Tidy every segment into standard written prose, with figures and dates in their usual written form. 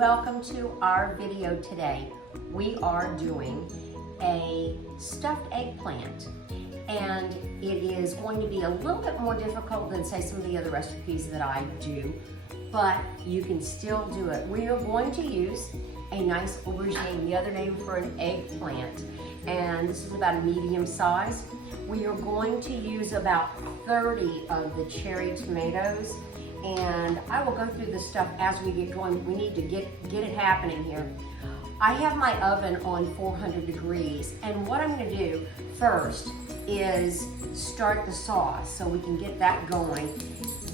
welcome to our video today. We are doing a stuffed eggplant, and it is going to be a little bit more difficult than say some of the other recipes that I do, but you can still do it. We are going to use a nice aubergine, the other name for an eggplant, and this is about a medium size. We are going to use about 30 of the cherry tomatoes, and I will go through this stuff as we get going. We need to get it happening here. I have my oven on 400 degrees, and what I'm gonna do first is start the sauce so we can get that going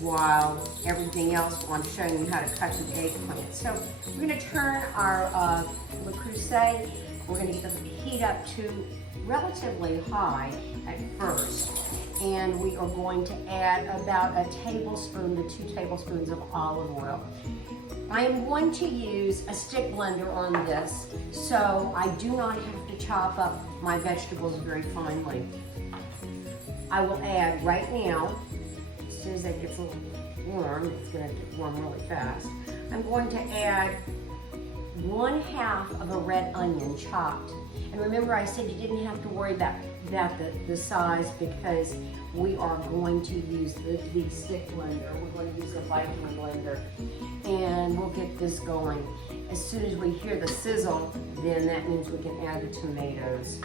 while everything else, while I'm showing you how to cut the eggplant. So we're gonna turn our Le Creuset, we're gonna get the heat up to relatively high at first. And we are going to add about a tablespoon to 2 tablespoons of olive oil. I am going to use a stick blender on this, so I do not have to chop up my vegetables very finely. I will add right now, as soon as it gets a little warm, it's going to get warm really fast, I'm going to add 1/2 of a red onion chopped. And remember, I said you didn't have to worry about the size, because we are going to use the stick blender. We're going to use a Viking blender, and we'll get this going. As soon as we hear the sizzle, then that means we can add the tomatoes.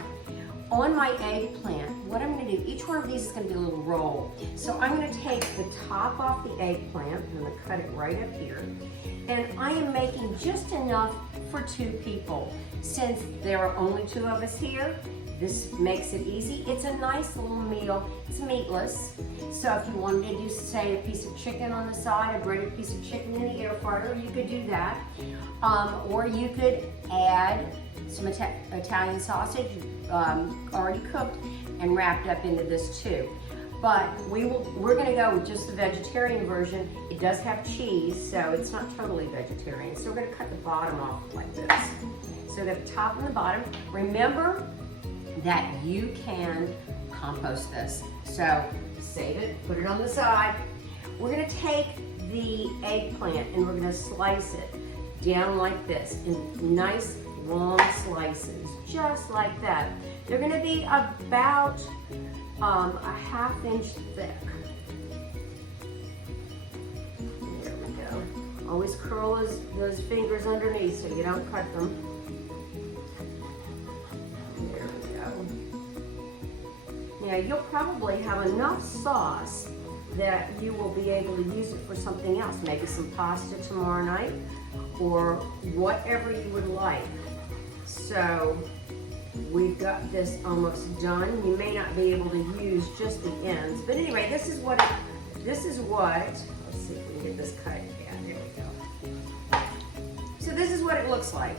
On my eggplant, what I'm going to do, each one of these is going to be a little roll. So I'm going to take the top off the eggplant, I'm going to cut it right up here, and I am making just enough for 2 people. Since there are only 2 of us here, this makes it easy. It's a nice little meal. It's meatless. So if you wanted to do, say, a piece of chicken on the side, a breaded piece of chicken in the air fryer, you could do that. Or you could add some Italian sausage already cooked and wrapped up into this too. But we're gonna go with just the vegetarian version. It does have cheese, so it's not totally vegetarian. So we're gonna cut the bottom off like this. So the top and the bottom. Remember that you can compost this. So save it, put it on the side. We're gonna take the eggplant and we're gonna slice it down like this in nice long slices, just like that. They're gonna be about a 1/2 inch thick. There we go. Always curl those fingers underneath so you don't cut them. There we go. Now you'll probably have enough sauce that you will be able to use it for something else, maybe some pasta tomorrow night or whatever you would like. So we've got this almost done. You may not be able to use just the ends, but anyway, this is what, let's see if we can get this cut. Yeah, there we go. So this is what it looks like.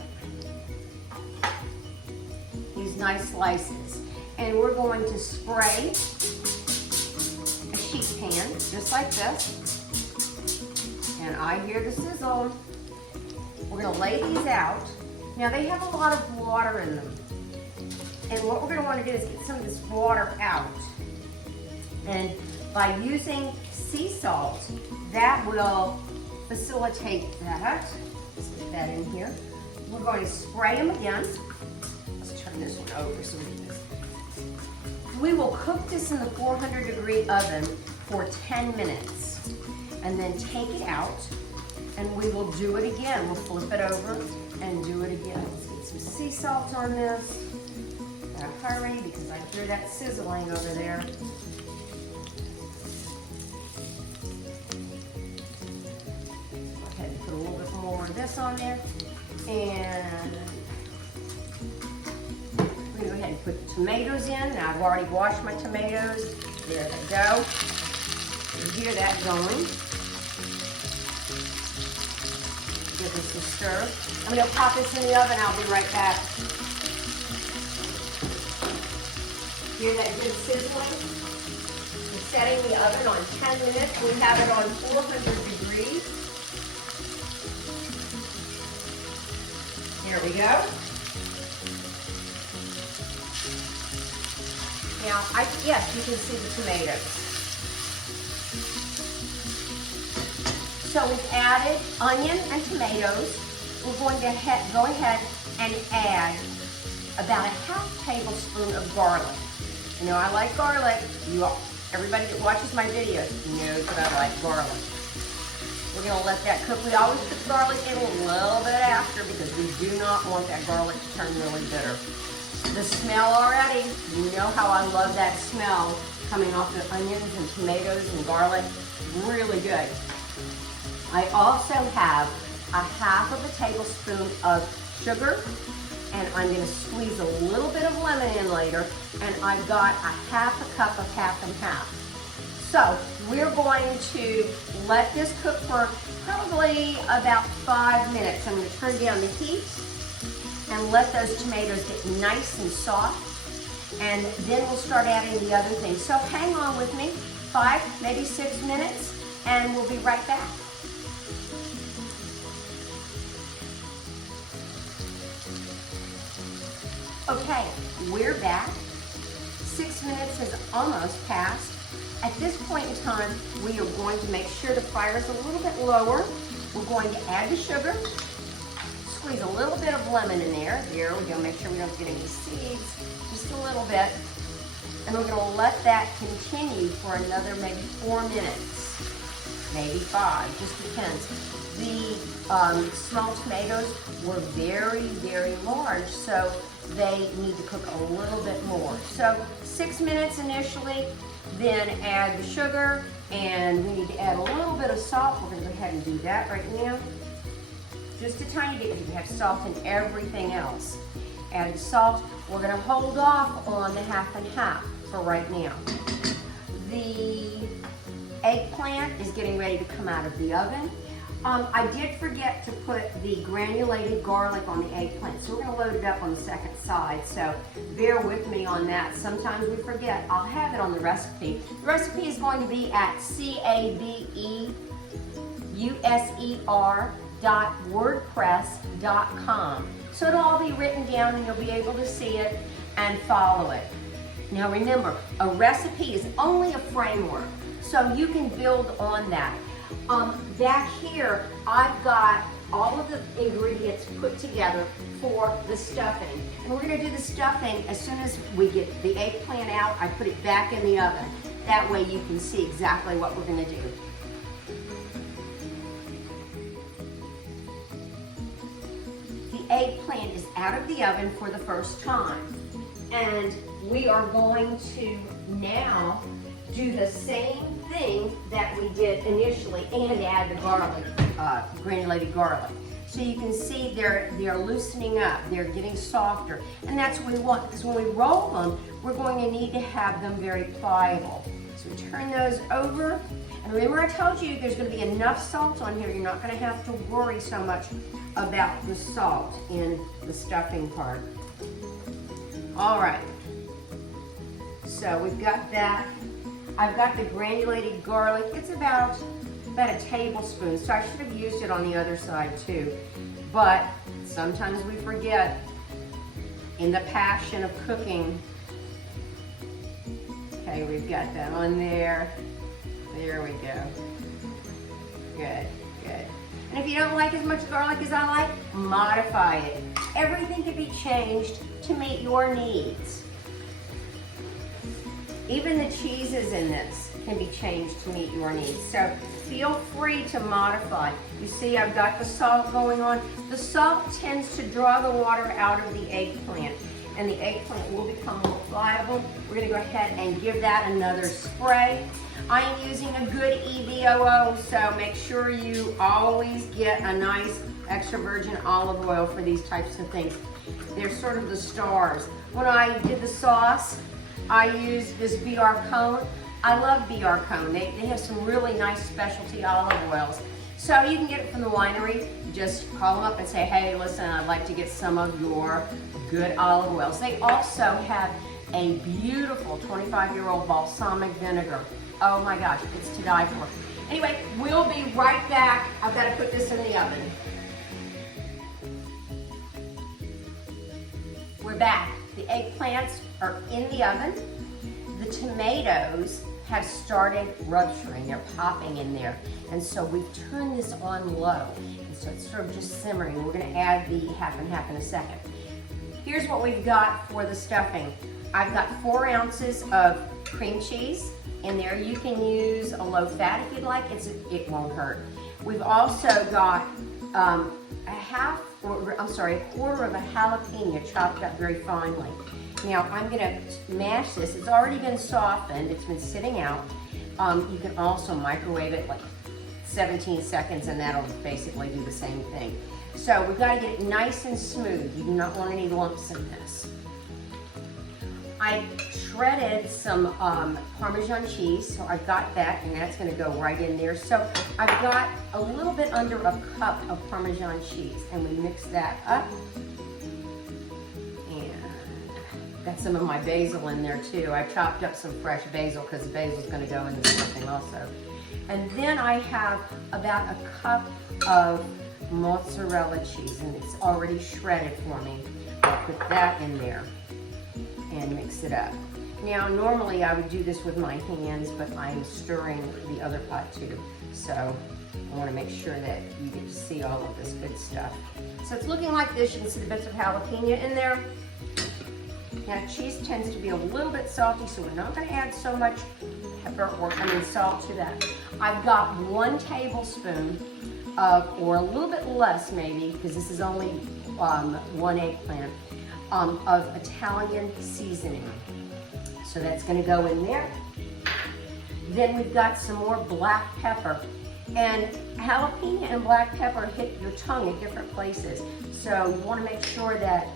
These nice slices. And we're going to spray a sheet pan, just like this. And I hear the sizzle. We're gonna lay these out. Now they have a lot of water in them. And what we're going to want to do is get some of this water out. And by using sea salt, that will facilitate that. Let's get that in here. We're going to spray them again. Let's turn this one over so we can. We will cook this in the 400-degree oven for 10 minutes. And then take it out. And we will do it again. We'll flip it over and do it again. Let's get some sea salt on this. Hurry, because I hear that sizzling over there. Go ahead and put a little bit more of this on there. And we're going to go ahead and put the tomatoes in. Now I've already washed my tomatoes. There they go. You hear that going. Give this a stir. I'm going to pop this in the oven. I'll be right back. Hear that good sizzling? We're setting the oven on 10 minutes. We have it on 400 degrees. There we go. Now, yes, you can see the tomatoes. So we've added onion and tomatoes. we're going to go ahead and add about a ½ tablespoon of garlic. You know, I like garlic. Everybody that watches my videos knows that I like garlic. We're gonna let that cook. We always put garlic in a little bit after because we do not want that garlic to turn really bitter. The smell already, you know how I love that smell coming off the onions and tomatoes and garlic. Really good. I also have a ½ tablespoon of sugar, and I'm gonna squeeze a little bit of lemon in later, and I've got a ½ cup of half and half. So we're going to let this cook for probably about 5 minutes. I'm gonna turn down the heat and let those tomatoes get nice and soft, and then we'll start adding the other things. So hang on with me, 5, maybe 6 minutes, and we'll be right back. Okay, we're back. 6 minutes has almost passed. At this point in time, we are going to make sure the fire is a little bit lower. We're going to add the sugar, squeeze a little bit of lemon in there. Here we go, make sure we don't get any seeds, just a little bit. And we're gonna let that continue for another maybe 4 minutes, maybe 5, just depends. The small tomatoes were very, very large, so they need to cook a little bit more. So 6 minutes initially, then add the sugar, and we need to add a little bit of salt. We're gonna go ahead and do that right now. Just a tiny bit, because we have salt in everything else. Add the salt. We're gonna hold off on the half and half for right now. The eggplant is getting ready to come out of the oven. I did forget to put the granulated garlic on the eggplant, so we're gonna load it up on the second side, so bear with me on that. Sometimes we forget. I'll have it on the recipe. The recipe is going to be at cabeuser.wordpress.com. So it'll all be written down and you'll be able to see it and follow it. Now remember, a recipe is only a framework, so you can build on that. Back here, I've got all of the ingredients put together for the stuffing. And we're gonna do the stuffing as soon as we get the eggplant out. I put it back in the oven. That way you can see exactly what we're gonna do. The eggplant is out of the oven for the first time. And we are going to now do the same thing that we did initially and add the garlic, granulated garlic. So you can see they're loosening up, they're getting softer. And that's what we want, because when we roll them, we're going to need to have them very pliable. So we turn those over. And remember I told you there's gonna be enough salt on here. You're not gonna have to worry so much about the salt in the stuffing part. All right, so we've got that. I've got the granulated garlic. It's about a tablespoon, so I should have used it on the other side too. But sometimes we forget in the passion of cooking. Okay, we've got that on there. There we go. Good, good. And if you don't like as much garlic as I like, modify it. Everything can be changed to meet your needs. Even the cheeses in this can be changed to meet your needs. So feel free to modify. You see I've got the salt going on. The salt tends to draw the water out of the eggplant, and the eggplant will become more pliable. We're gonna go ahead and give that another spray. I am using a good EVOO, so make sure you always get a nice extra virgin olive oil for these types of things. They're sort of the stars. When I did the sauce, I used this BR Cone. I love BR Cone. They have some really nice specialty olive oils. So you can get it from the winery. Just call them up and say, hey, listen, I'd like to get some of your good olive oils. They also have a beautiful 25-year-old balsamic vinegar. Oh my gosh, it's to die for. Anyway, we'll be right back. I've got to put this in the oven. We're back. The eggplants are in the oven. The tomatoes have started rupturing. They're popping in there. And so we've turned this on low. So it's sort of just simmering. We're gonna add the half and half in a second. Here's what we've got for the stuffing. I've got 4 ounces of cream cheese in there. You can use a low fat if you'd like, it won't hurt. We've also got a quarter of a jalapeno chopped up very finely. Now I'm gonna mash this. It's already been softened, it's been sitting out. You can also microwave it like 17 seconds and that'll basically do the same thing. So we've got to get it nice and smooth. You do not want any lumps in this. I shredded some Parmesan cheese, so I've got that, and that's going to go right in there. So I've got a little bit under a cup of Parmesan cheese, and we mix that up. And got some of my basil in there too. I chopped up some fresh basil because the basil is going to go in the stuffing also. And then I have about a cup of mozzarella cheese, and it's already shredded for me. I'll put that in there and mix it up. Now, normally I would do this with my hands, but I'm stirring the other pot too. So I want to make sure that you get to see all of this good stuff. So it's looking like this. You can see the bits of jalapeno in there. Now, cheese tends to be a little bit salty, so we're not going to add so much pepper salt to that. I've got 1 tablespoon of, or a little bit less maybe, because this is only 1 eggplant, of Italian seasoning. So that's going to go in there. Then we've got some more black pepper. And jalapeno and black pepper hit your tongue at different places. So you want to make sure that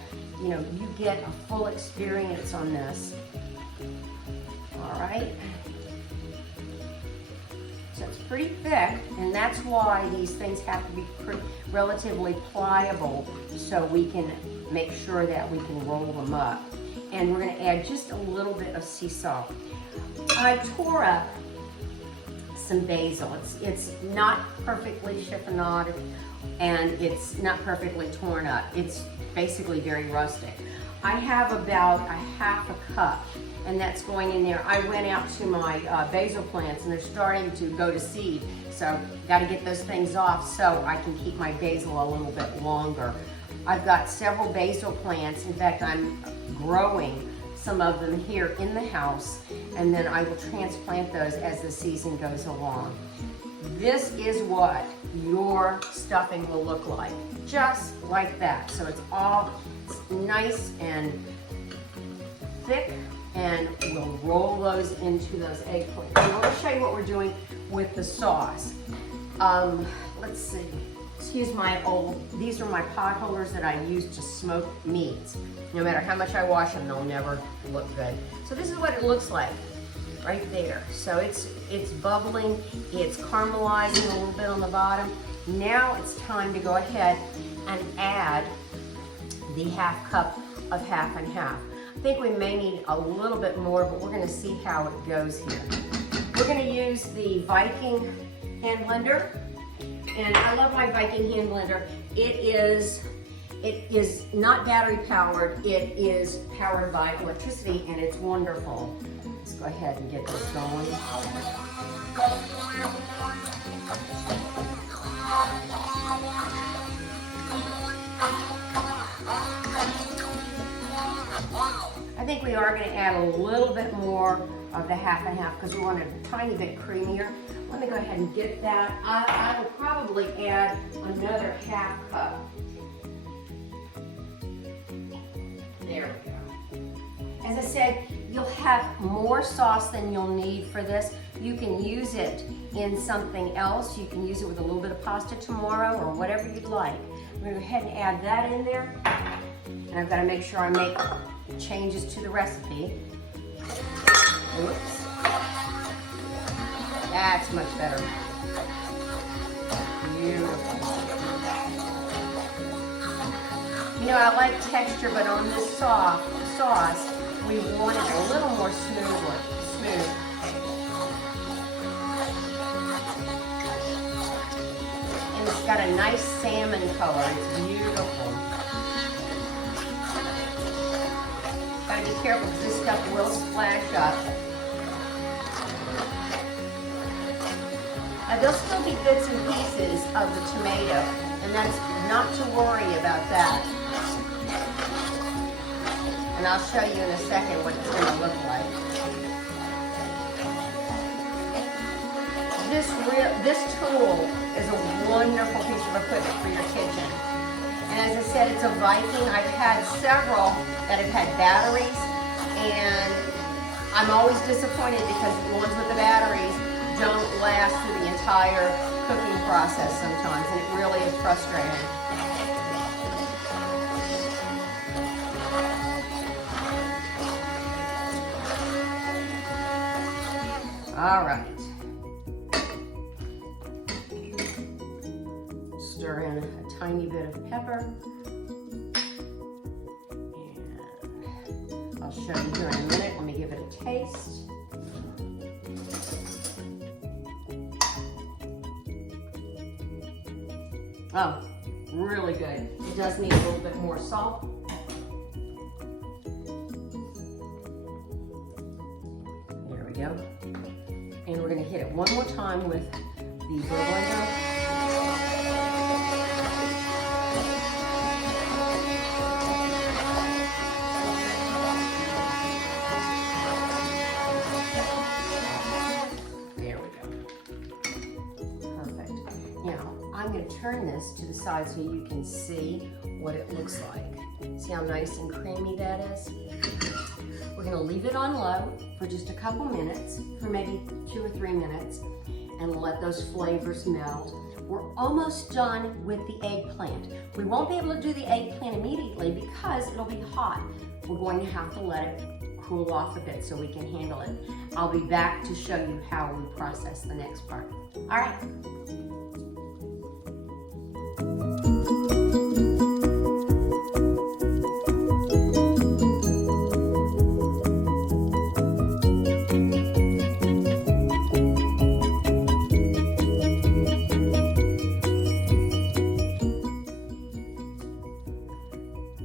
you get a full experience on this. All right. So it's pretty thick, and that's why these things have to be relatively pliable so we can make sure that we can roll them up. And we're going to add just a little bit of sea salt. I tore up some basil. It's not perfectly chiffonade, and it's not perfectly torn up. It's basically very rustic. I have about a half a cup, and that's going in there. I went out to my basil plants, and they're starting to go to seed. So got to get those things off so I can keep my basil a little bit longer. I've got several basil plants. In fact, I'm growing some of them here in the house, and then I will transplant those as the season goes along. This is what your stuffing will look like, just like that. So it's all nice and thick, and we'll roll those into those eggplants. I want to show you what we're doing with the sauce. Let's see. Excuse my these are my pot holders that I use to smoke meats. No matter how much I wash them, they'll never look good. So this is what it looks like right there. So it's bubbling, it's caramelizing a little bit on the bottom. Now it's time to go ahead and add the half cup of half and half. I think we may need a little bit more, but we're gonna see how it goes here. We're gonna use the Viking hand blender, and I love my Viking hand blender. It is not battery powered, it is powered by electricity, and it's wonderful. Let's go ahead and get this going. I think we are going to add a little bit more of the half and half because we want it a tiny bit creamier. Let me go ahead and get that. I will probably add another half cup. There we go. As I said, you'll have more sauce than you'll need for this. You can use it in something else. You can use it with a little bit of pasta tomorrow or whatever you'd like. I'm going to go ahead and add that in there. And I've got to make sure I make changes to the recipe. Oops. That's much better. Beautiful. I like texture, but on this sauce, we want it a little more smooth. And it's got a nice salmon color. It's beautiful. Gotta be careful because this stuff will splash up. There'll still be bits and pieces of the tomato, And that's not to worry about that. And I'll show you in a second what it's going to look like. This tool is a wonderful piece of equipment for your kitchen. And as I said, it's a Viking. I've had several that have had batteries, and I'm always disappointed because the ones with the batteries don't last through the entire cooking process sometimes, and it really is frustrating. All right. Stir in a tiny bit of pepper. And I'll show you here in a minute. Let me give it a taste. Oh, really good. It does need a little bit more salt. There we go. And we're going to hit it one more time with the blender. There we go. Perfect. Now, I'm going to turn this to the side so you can see what it looks like. See how nice and creamy that is? We're going to leave it on low for just a couple minutes, for maybe 2 or 3 minutes, and let those flavors melt. We're almost done with the eggplant. We won't be able to do the eggplant immediately because it'll be hot. We're going to have to let it cool off a bit so we can handle it. I'll be back to show you how we process the next part. All right.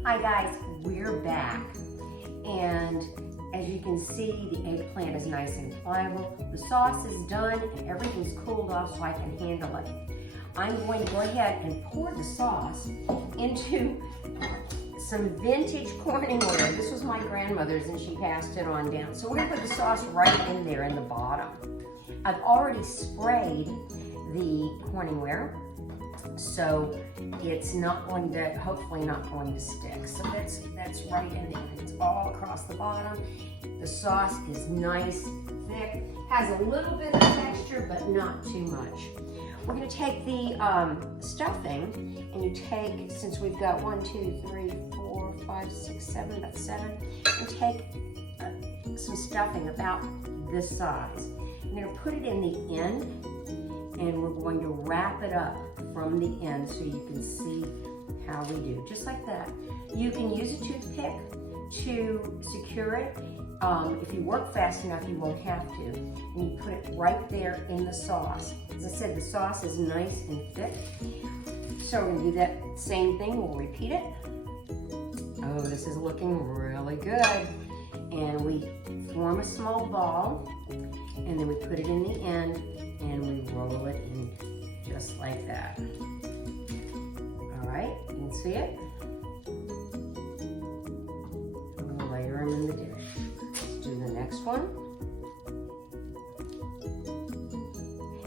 Hi guys, we're back, and as you can see, the eggplant is nice and pliable. The sauce is done and everything's cooled off so I can handle it. I'm going to go ahead and pour the sauce into some vintage Corningware. This was my grandmother's and she passed it on down. So we're going to put the sauce right in there in the bottom. I've already sprayed the Corningware, so it's not going to, hopefully not going to stick. So that's right in there. It's all across the bottom. The sauce is nice, thick, has a little bit of texture, but not too much. We're going to take the stuffing, and you take, since we've got 1, 2, 3, 4, 5, 6, 7, about 7, and take some stuffing about this size. I'm going to put it in the end, and we're going to wrap it up from the end so you can see how we do, just like that. You can use a toothpick to secure it. If you work fast enough, you won't have to. And you put it right there in the sauce. As I said, the sauce is nice and thick. So we're gonna do that same thing, we'll repeat it. Oh, this is looking really good. And we form a small ball, and then we put it in the end, and we roll it in just like that. All right, you can see it. I'm gonna layer them in the dish. Let's do the next one.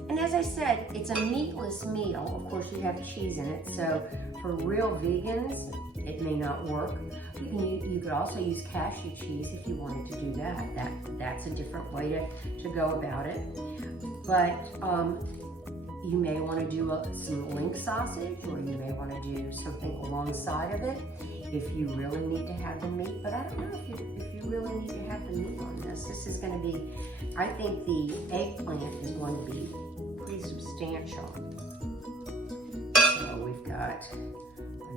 And as I said, it's a meatless meal. Of course, you have cheese in it, so for real vegans, it may not work. You could also use cashew cheese if you wanted to do that. That's a different way to go about it. But you may want to do some link sausage, or you may want to do something alongside of it if you really need to have the meat. But I don't know if you really need to have the meat on this. This is going to be, I think the eggplant is going to be pretty substantial. So we've got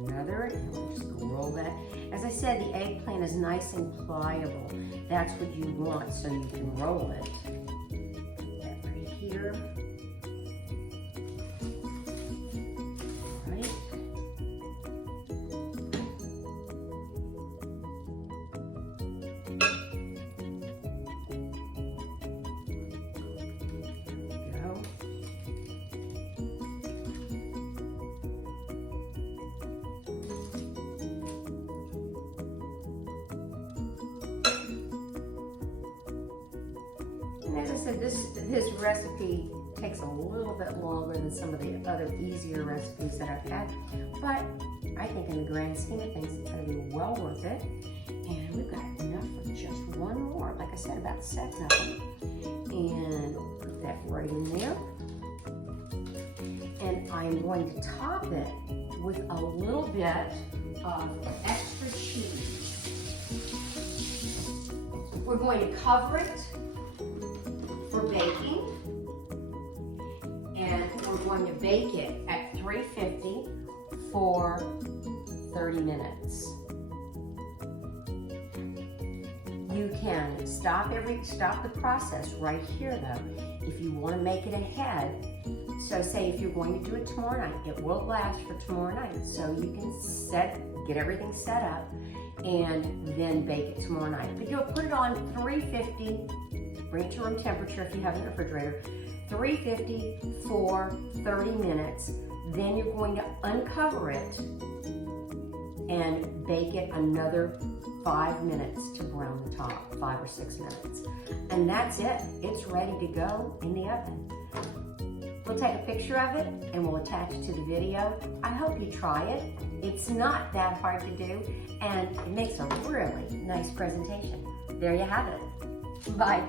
another, and we'll just roll that. As I said, the eggplant is nice and pliable. That's what you want, so you can roll it. Put that right here. Right. There we go. As I said, this recipe takes a little bit longer than some of the other easier recipes that I've had, but I think in the grand scheme of things, it's going to be well worth it. And we've got enough for just one more, like I said, about 7 of them. And put that right in there. And I'm going to top it with a little bit of extra cheese. We're going to cover it for baking. And we're going to bake it at 350 for 30 minutes. You can stop the process right here though. If you want to make it ahead, so say if you're going to do it tomorrow night, it will last for tomorrow night. So you can get everything set up and then bake it tomorrow night. But you'll put it on 350, bring it to room temperature if you have a refrigerator, 350 for 30 minutes. Then you're going to uncover it and bake it another 5 minutes to brown the top, 5 or 6 minutes. And that's it. It's ready to go in the oven. We'll take a picture of it and we'll attach it to the video. I hope you try it. It's not that hard to do and it makes a really nice presentation. There you have it. Bye.